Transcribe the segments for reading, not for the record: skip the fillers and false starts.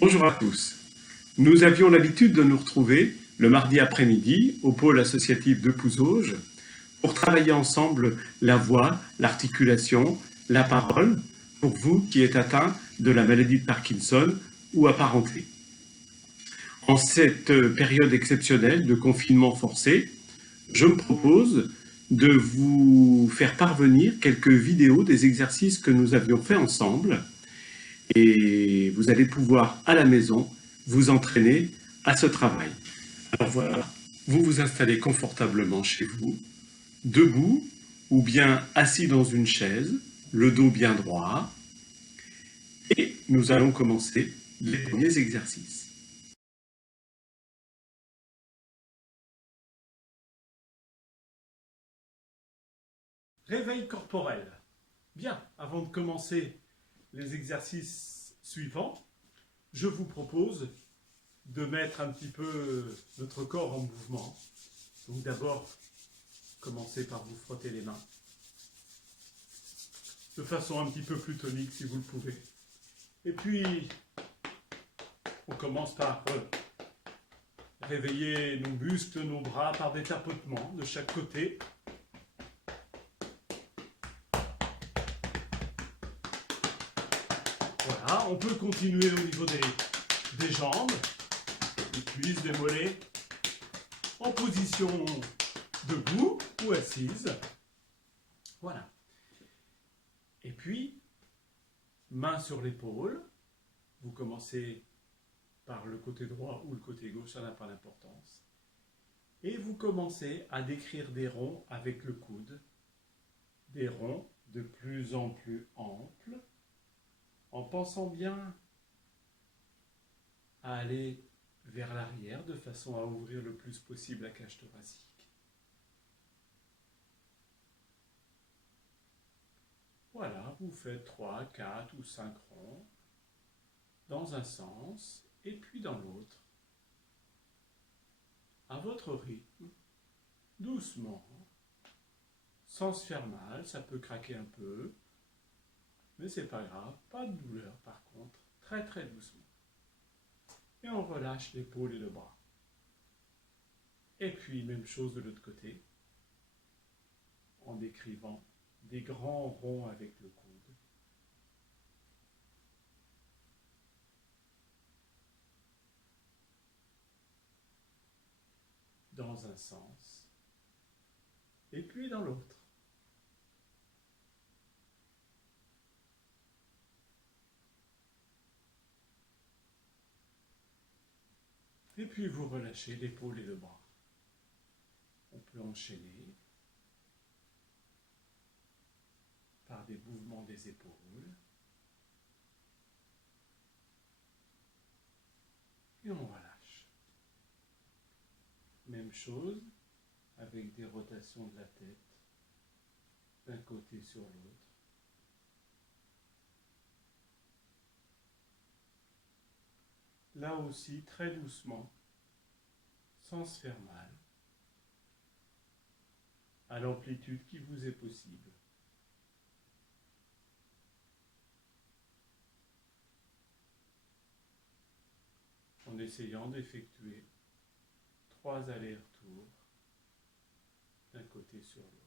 Bonjour à tous. Nous avions l'habitude de nous retrouver le mardi après-midi au pôle associatif de Pouzauges pour travailler ensemble la voix, l'articulation, la parole pour vous qui êtes atteint de la maladie de Parkinson ou apparenté. En cette période exceptionnelle de confinement forcé, je me propose de vous faire parvenir quelques vidéos des exercices que nous avions fait ensemble et vous allez pouvoir à la maison vous entraîner à ce travail. Alors voilà, vous vous installez confortablement chez vous, debout ou bien assis dans une chaise, le dos bien droit, et nous allons commencer les premiers exercices. Réveil corporel. Bien, avant de commencer les exercices suivants, je vous propose de mettre un petit peu notre corps en mouvement. Donc d'abord, commencez par vous frotter les mains, de façon un petit peu plus tonique si vous le pouvez. Et puis, on commence par réveiller nos muscles, nos bras par des tapotements de chaque côté. Voilà, on peut continuer au niveau des jambes, des cuisses, des mollets, en position debout ou assise. Voilà. Et puis, main sur l'épaule. Vous commencez par le côté droit ou le côté gauche, ça n'a pas d'importance. Et vous commencez à décrire des ronds avec le coude. Des ronds de plus en plus amples, en pensant bien à aller vers l'arrière de façon à ouvrir le plus possible la cage thoracique. Voilà, vous faites 3, 4 ou 5 ronds dans un sens et puis dans l'autre, à votre rythme, doucement, sans se faire mal, ça peut craquer un peu, mais c'est pas grave, pas de douleur par contre, très très doucement. Et on relâche l'épaule et le bras. Et puis même chose de l'autre côté, en décrivant des grands ronds avec le coude. Dans un sens, et puis dans l'autre. Et puis vous relâchez l'épaule et le bras. On peut enchaîner par des mouvements des épaules. Et on relâche. Même chose avec des rotations de la tête d'un côté sur l'autre. Là aussi, très doucement, sans se faire mal, à l'amplitude qui vous est possible. En essayant d'effectuer 3 allers-retours d'un côté sur l'autre.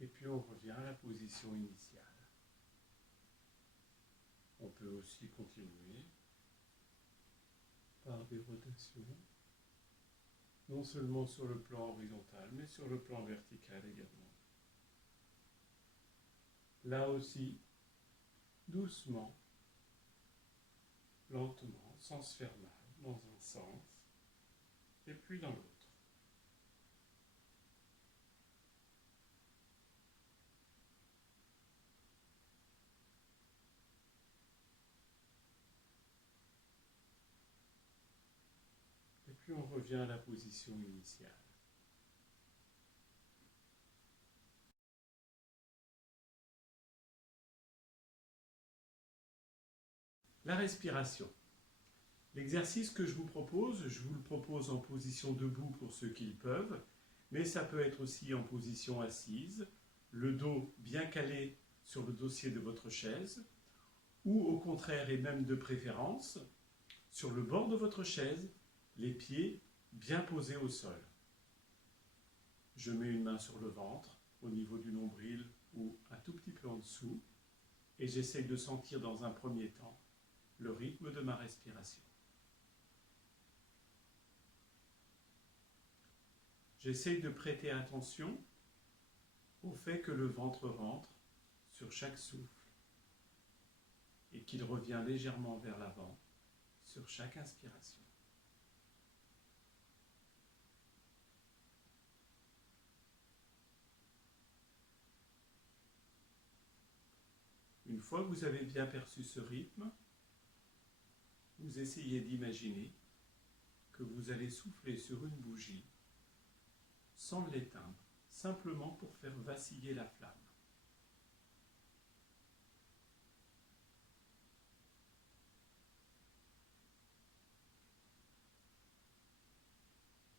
Et puis on revient à la position initiale. On peut aussi continuer par des rotations, non seulement sur le plan horizontal, mais sur le plan vertical également. Là aussi, doucement, lentement, sans se faire mal, dans un sens, et puis dans l'autre. Et puis on revient à la position initiale. La respiration. L'exercice que je vous le propose en position debout pour ceux qui le peuvent, mais ça peut être aussi en position assise, le dos bien calé sur le dossier de votre chaise, ou au contraire, et même de préférence, sur le bord de votre chaise, les pieds bien posés au sol. Je mets une main sur le ventre, au niveau du nombril ou un tout petit peu en dessous, et j'essaye de sentir dans un premier temps le rythme de ma respiration. J'essaye de prêter attention au fait que le ventre rentre sur chaque souffle et qu'il revient légèrement vers l'avant sur chaque inspiration. Une fois que vous avez bien perçu ce rythme, vous essayez d'imaginer que vous allez souffler sur une bougie sans l'éteindre, simplement pour faire vaciller la flamme.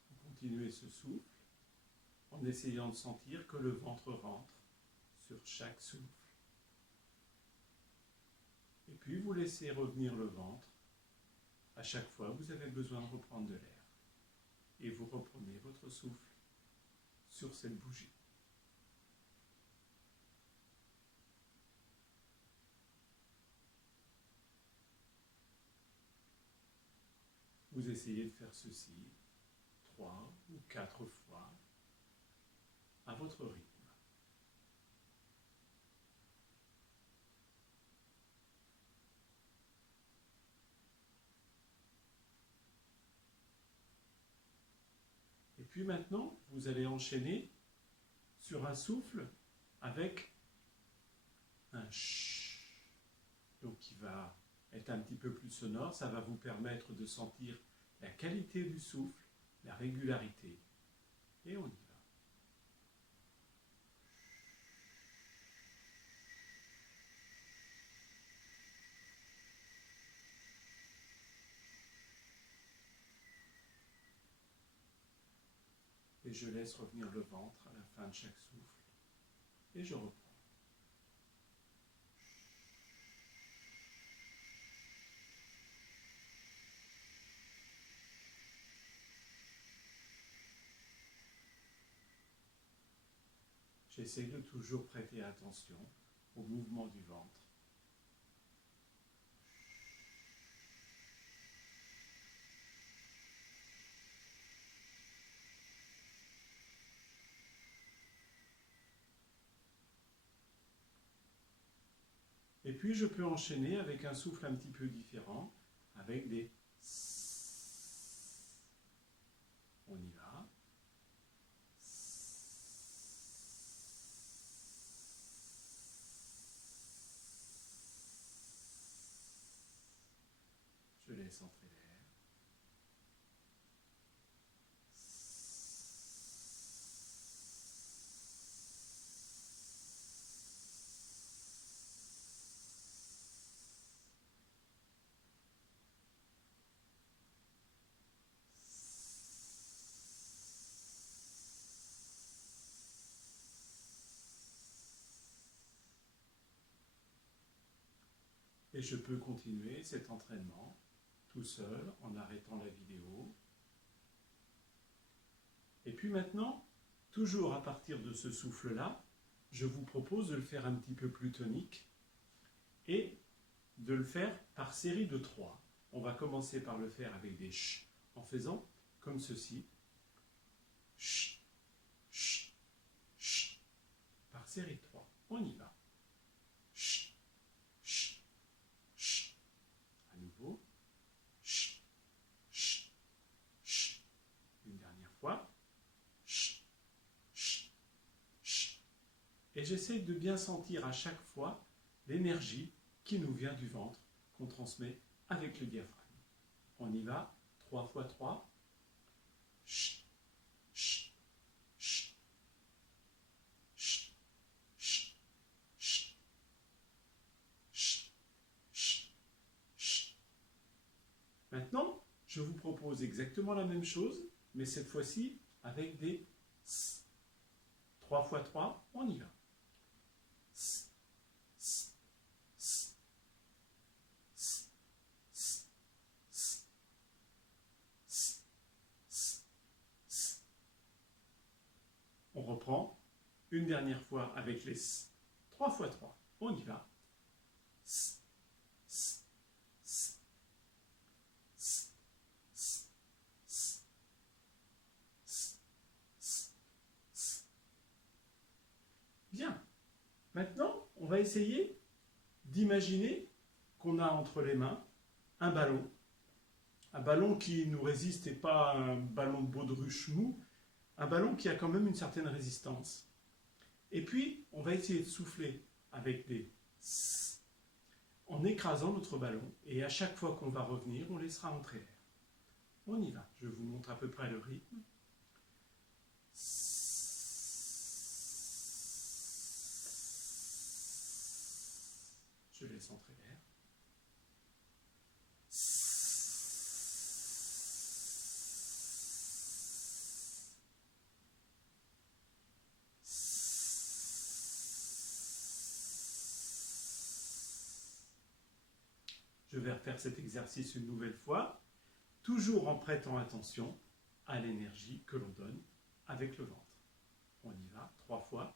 Vous continuez ce souffle en essayant de sentir que le ventre rentre sur chaque souffle. Et puis vous laissez revenir le ventre à chaque fois que vous avez besoin de reprendre de l'air. Et vous reprenez votre souffle sur cette bougie. Vous essayez de faire ceci 3 ou 4 fois à votre rythme. Et puis maintenant, vous allez enchaîner sur un souffle avec un ch, donc qui va être un petit peu plus sonore. Ça va vous permettre de sentir la qualité du souffle, la régularité. Et on y va. Et je laisse revenir le ventre à la fin de chaque souffle. Et je reprends. J'essaie de toujours prêter attention au mouvement du ventre. Et puis je peux enchaîner avec un souffle un petit peu différent, avec des S. On y va. Je laisse entrer l'air. Et je peux continuer cet entraînement tout seul en arrêtant la vidéo. Et puis maintenant, toujours à partir de ce souffle-là, je vous propose de le faire un petit peu plus tonique et de le faire par série de 3. On va commencer par le faire avec des ch, en faisant comme ceci. Ch, ch, ch, par série de 3. On y va. Ch, ch, ch. À nouveau. Ch, ch, ch. Une dernière fois. Ch, ch, ch. Et j'essaye de bien sentir à chaque fois l'énergie qui nous vient du ventre, qu'on transmet avec le diaphragme. On y va, 3 fois 3. Ch, ch, ch, ch, ch, ch, ch, ch, ch. Maintenant, je vous propose exactement la même chose, mais cette fois-ci avec des S. 3 fois 3, on y va. S, S, S, S, S, S, S, S, S. On reprend une dernière fois avec les S. 3 fois 3, on y va. S, S, S, S, S, S, S, S, S. Bien. Maintenant, on va essayer d'imaginer qu'on a entre les mains un ballon qui nous résiste et pas un ballon de baudruche mou, un ballon qui a quand même une certaine résistance. Et puis, on va essayer de souffler avec des S en écrasant notre ballon, et à chaque fois qu'on va revenir, on laissera entrer l'air. On y va, je vous montre à peu près le rythme. Je laisse entrer l'air. Je vais refaire cet exercice une nouvelle fois, toujours en prêtant attention à l'énergie que l'on donne avec le ventre. On y va, 3 fois.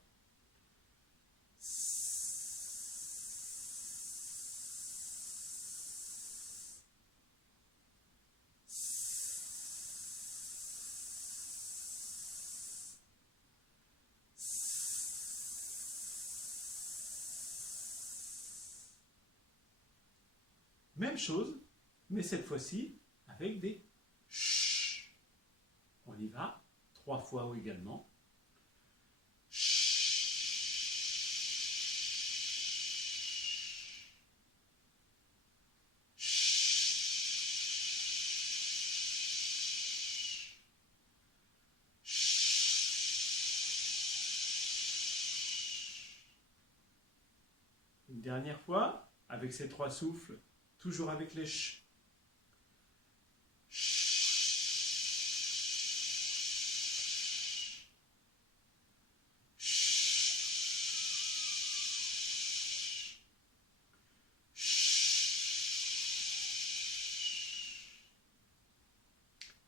Même chose, mais cette fois-ci avec des ch. On y va, 3 fois également. Une dernière fois, avec ces 3 souffles, toujours avec les ch.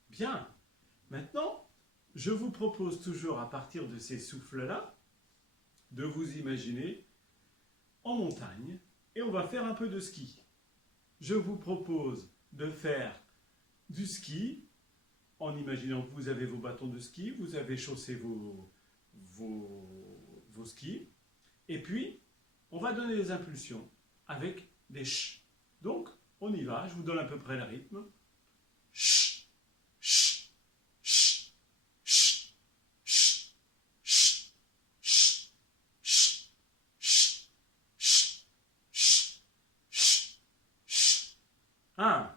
Bien. Maintenant, je vous propose toujours à partir de ces souffles-là, de vous imaginer en montagne, et on va faire un peu de ski. Je vous propose de faire du ski en imaginant que vous avez vos bâtons de ski, vous avez chaussé vos skis, et puis on va donner des impulsions avec des ch. Donc on y va, je vous donne à peu près le rythme. Ch, ch, ch, ch, ch, ch, ch, ch, ch, ch, ch, ch, ch. 1,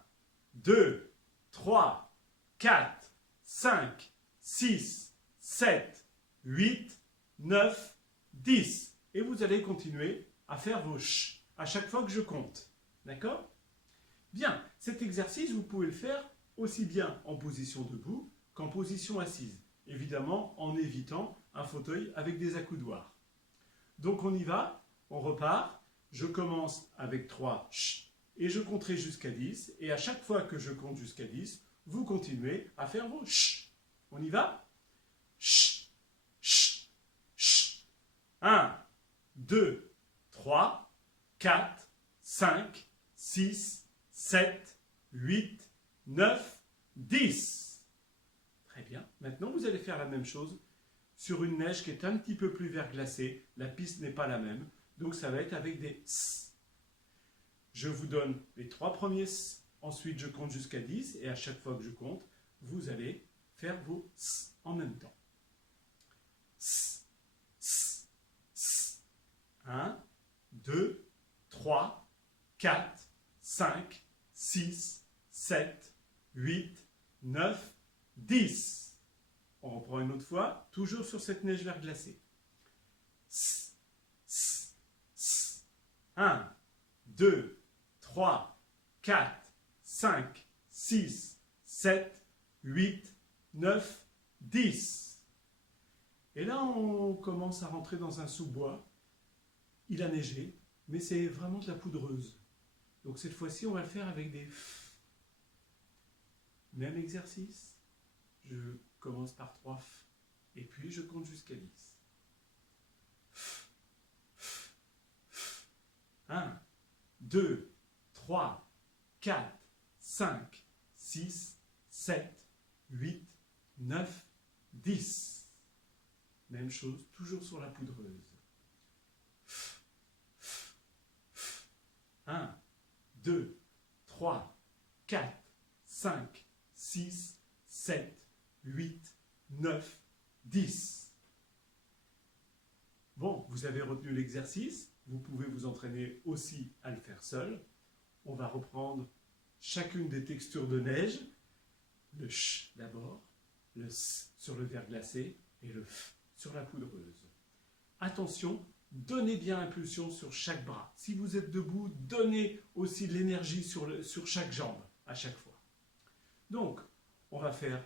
2, 3, 4, 5, 6, 7, 8, 9, 10. Et vous allez continuer à faire vos ch à chaque fois que je compte. D'accord? Bien, cet exercice, vous pouvez le faire aussi bien en position debout qu'en position assise. Évidemment, en évitant un fauteuil avec des accoudoirs. Donc on y va, on repart. Je commence avec 3 ch et je compterai jusqu'à 10. Et à chaque fois que je compte jusqu'à 10, vous continuez à faire vos ch. On y va? Ch, ch, ch. 1, 2, 3, 4, 5, 6, 7, 8, 9, 10. Très bien. Maintenant, vous allez faire la même chose sur une neige qui est un petit peu plus verglacée. La piste n'est pas la même. Donc, ça va être avec des s. Je vous donne les 3 premiers s. Ensuite, je compte jusqu'à 10. Et à chaque fois que je compte, vous allez faire vos s en même temps. S, s, s. 1, 2, 3, 4, 5, 6, 7, 8, 9, 10. On reprend une autre fois, toujours sur cette neige verglacée. S, s, s. 1, 2, 3, 4, 5, 6, 7, 8, 9, 10. Et là, on commence à rentrer dans un sous-bois. Il a neigé, mais c'est vraiment de la poudreuse. Donc cette fois-ci, on va le faire avec des F. Même exercice. Je commence par 3 F. Et puis, je compte jusqu'à 10. 1, 2, 3, 4, 5, 6, 7, 8, 9, 10. Même chose, toujours sur la poudreuse. 1, 2, 3, 4, 5, 6, 7, 8, 9, 10. Bon, vous avez retenu l'exercice. Vous pouvez vous entraîner aussi à le faire seul. On va reprendre chacune des textures de neige. Le ch d'abord, le s sur le verre glacé et le f sur la poudreuse. Attention, donnez bien impulsion sur chaque bras. Si vous êtes debout, donnez aussi de l'énergie sur chaque jambe à chaque fois. Donc, on va faire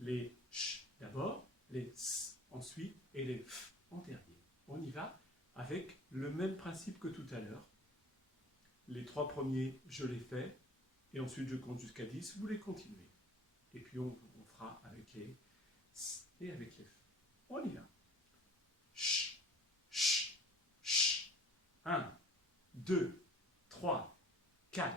les ch d'abord, les s ensuite et les f en dernier. On y va avec le même principe que tout à l'heure. Les 3 premiers, je les fais, et ensuite je compte jusqu'à 10, vous les continuez. Et puis on fera avec les S et avec les F. On y va. Ch, ch, ch. 1, 2, 3, 4,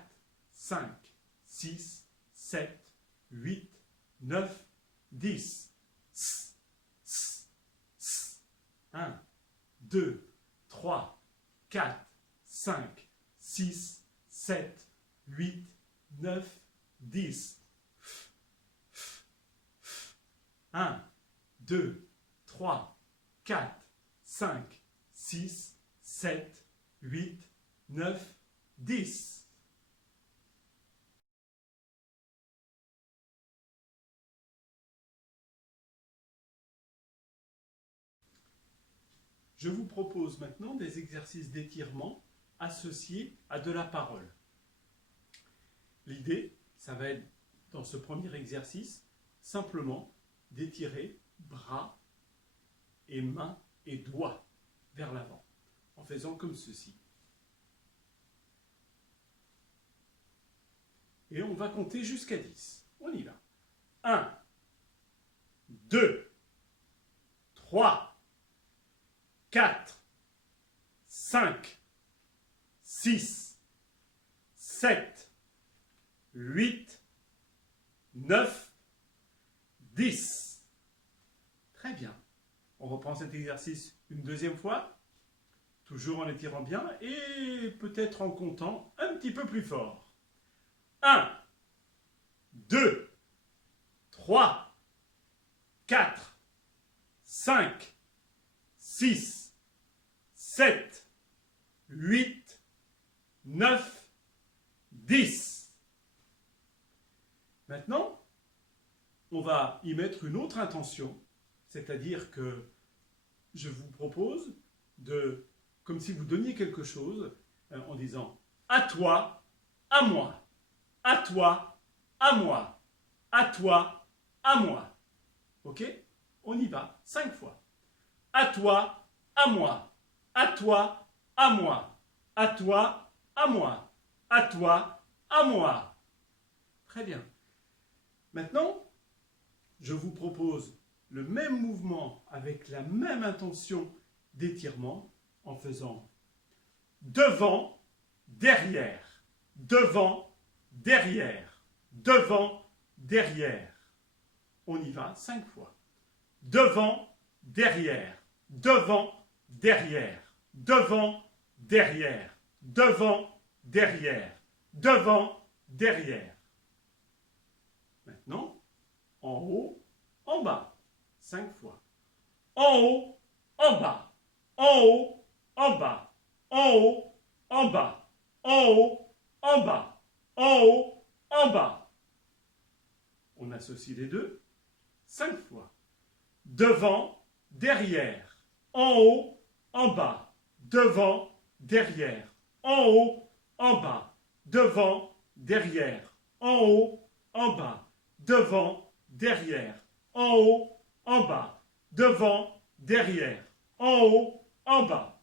5, 6, 7, 8, 9, 10. S, s, s. 1, 2, 3, 4, 5, 6, 7, 8, 9, 10. 1, 2, 3, 4, 5, 6, 7, 8, 9, 10. Je vous propose maintenant des exercices d'étirement associés à de la parole. L'idée, ça va être, dans ce premier exercice, simplement d'étirer bras et mains et doigts vers l'avant, en faisant comme ceci. Et on va compter jusqu'à 10. On y va. 1, 2, 3, 4, 5, 6, 7, 8, 9, 10. Très bien. On reprend cet exercice une deuxième fois, toujours en étirant bien et peut-être en comptant un petit peu plus fort. 1, 2, 3, 4, 5, 6, 7, 8, 9, 10. Maintenant, on va y mettre une autre intention, c'est-à-dire que je vous propose de, comme si vous donniez quelque chose, en disant « à toi, à moi »,« à toi, à moi »,« à toi, à moi ». Ok? On y va, 5 fois. À toi, à moi, à toi, à moi, à toi, à moi, à toi, à moi. Très bien. Maintenant, je vous propose le même mouvement avec la même intention d'étirement en faisant devant, derrière, devant, derrière, devant, derrière. On y va 5 fois. Devant, derrière, devant, derrière, devant, derrière, devant, derrière, devant, derrière. Maintenant, en haut, en bas, 5 fois. En haut, en bas, en haut, en bas, en haut, en bas, en haut, en bas, en haut, en bas. On associe les deux, 5 fois. Devant, derrière, en haut, en bas, devant, derrière, en haut, en bas, devant, derrière, en haut, en bas, devant, derrière, en haut, en bas, devant, derrière, en haut, en bas.